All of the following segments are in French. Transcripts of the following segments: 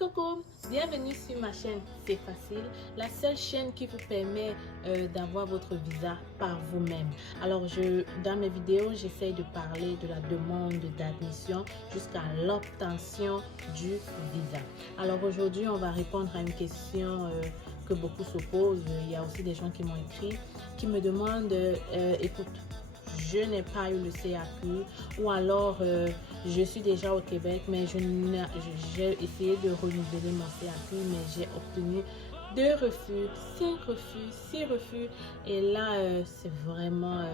Coucou, bienvenue sur ma chaîne C'est Facile, la seule chaîne qui vous permet d'avoir votre visa par vous-même. Alors dans mes vidéos, j'essaie de parler de la demande d'admission jusqu'à l'obtention du visa. Alors aujourd'hui, on va répondre à une question que beaucoup se posent. Il y a aussi des gens qui m'ont écrit, qui me demandent, écoute, je n'ai pas eu le CAQ ou alors je suis déjà au Québec mais j'ai essayé de renouveler mon CAQ mais j'ai obtenu 2 refus, 5 refus, 6 refus et là c'est vraiment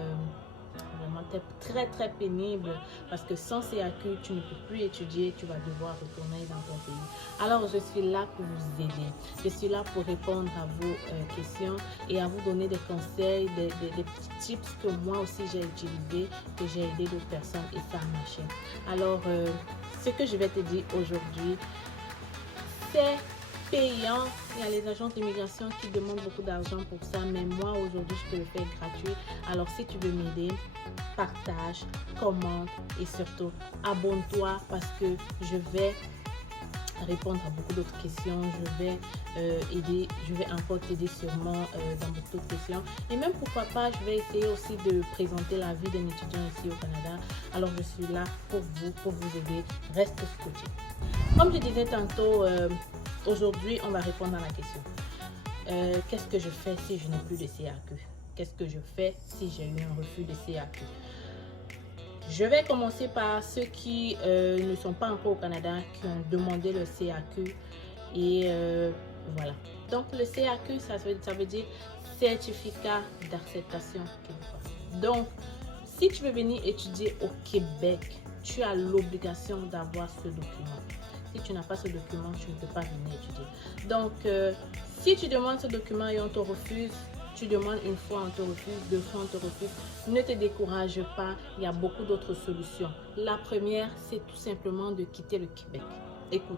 très pénible parce que sans CAQ tu ne peux plus étudier, tu vas devoir retourner dans ton pays. Alors je suis là pour vous aider, je suis là pour répondre à vos questions et à vous donner des conseils, des petits tips que moi aussi j'ai utilisé, que j'ai aidé d'autres personnes et ça a marché. Alors ce que je vais te dire aujourd'hui, c'est payant. Il y a les agents d'immigration qui demandent beaucoup d'argent pour ça, mais moi aujourd'hui je te le fais gratuit. Alors si tu veux m'aider, partage, commente et surtout abonne-toi parce que je vais répondre à beaucoup d'autres questions. Je vais encore t'aider sûrement dans beaucoup d'autres questions et même pourquoi pas je vais essayer aussi de présenter la vie d'un étudiant ici au Canada. Alors je suis là pour vous aider. Reste scotché. Comme je disais tantôt, aujourd'hui on va répondre à la question qu'est-ce que je fais si je n'ai plus de CAQ? Qu'est-ce que je fais si j'ai eu un refus de CAQ? Je vais commencer par ceux qui ne sont pas encore au Canada, qui ont demandé le CAQ. Et voilà. Donc le CAQ, ça veut dire certificat d'acceptation québécois. Donc, si tu veux venir étudier au Québec, tu as l'obligation d'avoir ce document. Si tu n'as pas ce document, tu ne peux pas venir étudier. Donc, si tu demandes ce document et on te refuse, tu demandes une fois, on te refuse, 2 fois, on te refuse. Ne te décourage pas, il y a beaucoup d'autres solutions. La première, c'est tout simplement de quitter le Québec. Écoute,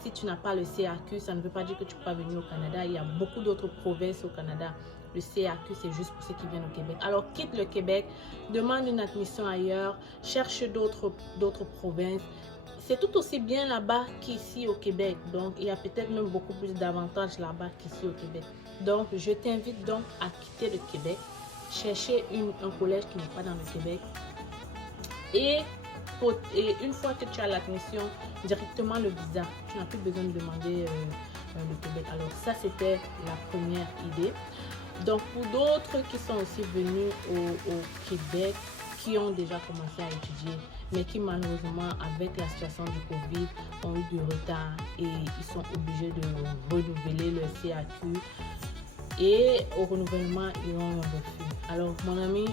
si tu n'as pas le CAQ, ça ne veut pas dire que tu ne peux pas venir au Canada. Il y a beaucoup d'autres provinces au Canada. Le CAQ, c'est juste pour ceux qui viennent au Québec. Alors, quitte le Québec, demande une admission ailleurs, cherche d'autres provinces. C'est tout aussi bien là-bas qu'ici au Québec. Donc, il y a peut-être même beaucoup plus d'avantages là-bas qu'ici au Québec. Donc, je t'invite donc à quitter le Québec, chercher un collège qui n'est pas dans le Québec. Et une fois que tu as l'admission, directement le visa. Tu n'as plus besoin de demander le Québec. Alors, ça, c'était la première idée. Donc, pour d'autres qui sont aussi venus au Québec, qui ont déjà commencé à étudier, mais qui malheureusement, avec la situation du Covid, ont eu du retard et ils sont obligés de renouveler le CAQ. Et au renouvellement, ils ont un refus. Alors, mon ami,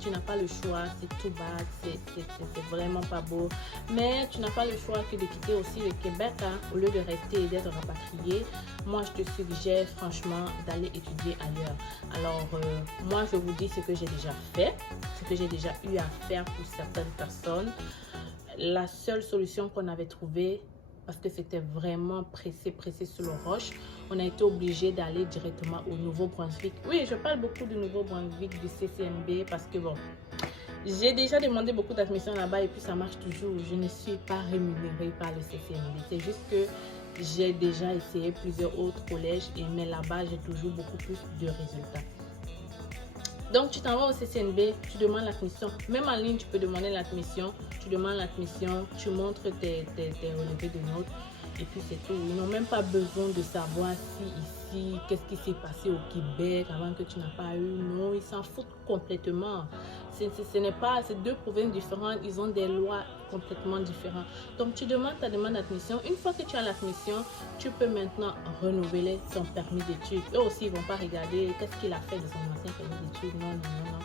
tu n'as pas le choix, c'est tout bad, c'est vraiment pas beau. Mais tu n'as pas le choix que de quitter aussi le Québec, hein, au lieu de rester et d'être rapatrié. Moi, je te suggère franchement d'aller étudier ailleurs. Alors, moi, je vous dis ce que j'ai déjà fait, ce que j'ai déjà eu à faire pour certaines personnes. La seule solution qu'on avait trouvée, parce que c'était vraiment pressé sur le roche, on a été obligé d'aller directement au Nouveau-Brunswick. Oui, je parle beaucoup du Nouveau-Brunswick, du CCNB, parce que bon, j'ai déjà demandé beaucoup d'admissions là-bas et puis ça marche toujours. Je ne suis pas rémunérée par le CCNB. C'est juste que j'ai déjà essayé plusieurs autres collèges, mais là-bas, j'ai toujours beaucoup plus de résultats. Donc, tu t'en vas au CCNB, tu demandes l'admission. Même en ligne, tu peux demander l'admission. Tu demandes l'admission, tu montres tes relevés de notes et puis c'est tout. Ils n'ont même pas besoin de savoir si ici, qu'est-ce qui s'est passé au Québec avant que tu n'as pas eu. Non, ils s'en foutent complètement. Ce n'est pas, c'est 2 provinces différentes, ils ont des lois complètement différentes. Donc, tu demandes ta demande d'admission. Une fois que tu as l'admission, tu peux maintenant renouveler ton permis d'études. Eux aussi, ils ne vont pas regarder qu'est-ce qu'il a fait de son ancien permis d'études. Non.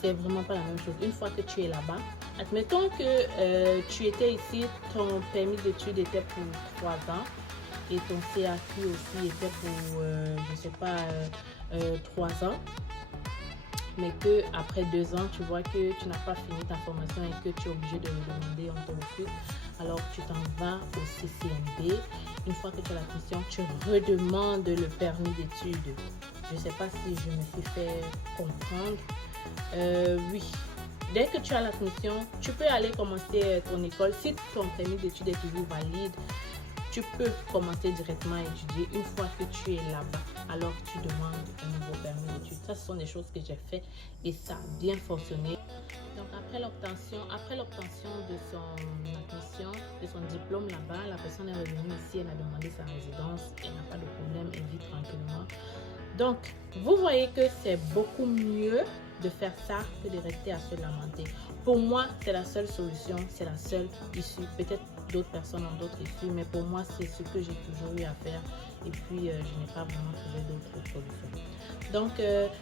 C'est vraiment pas la même chose. Une fois que tu es là-bas, admettons que tu étais ici, ton permis d'études était pour 3 ans et ton CAQ aussi était pour, je sais pas, 3 ans. Mais que après 2 ans, tu vois que tu n'as pas fini ta formation et que tu es obligé de demander, on te refuse. Alors tu t'en vas au CCNB. Une fois que tu as l'admission, tu redemandes le permis d'études. Je ne sais pas si je me suis fait comprendre. Oui. Dès que tu as l'admission, tu peux aller commencer ton école. Si ton permis d'études est toujours valide, tu peux commencer directement à étudier. Une fois que tu es là-bas, alors tu demandes un nouveau permis d'études. Ça, ce sont des choses que j'ai fait et ça a bien fonctionné. Donc après l'obtention de son admission, de son diplôme là-bas, la personne est revenue ici, elle a demandé sa résidence, elle n'a pas de problème, elle vit tranquillement. Donc, vous voyez que c'est beaucoup mieux de faire ça que de rester à se lamenter. Pour moi, c'est la seule solution, c'est la seule issue. Peut-être d'autres personnes ont d'autres issues, mais pour moi, c'est ce que j'ai toujours eu à faire. Et puis, je n'ai pas vraiment trouvé d'autres solutions. Donc,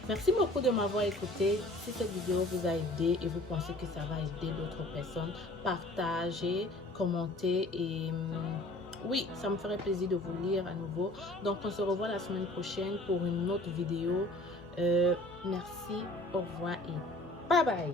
merci beaucoup de m'avoir écouté. Si cette vidéo vous a aidé et vous pensez que ça va aider d'autres personnes, partagez, commentez et... oui, ça me ferait plaisir de vous lire à nouveau. Donc, on se revoit la semaine prochaine pour une autre vidéo. Merci, au revoir et bye bye.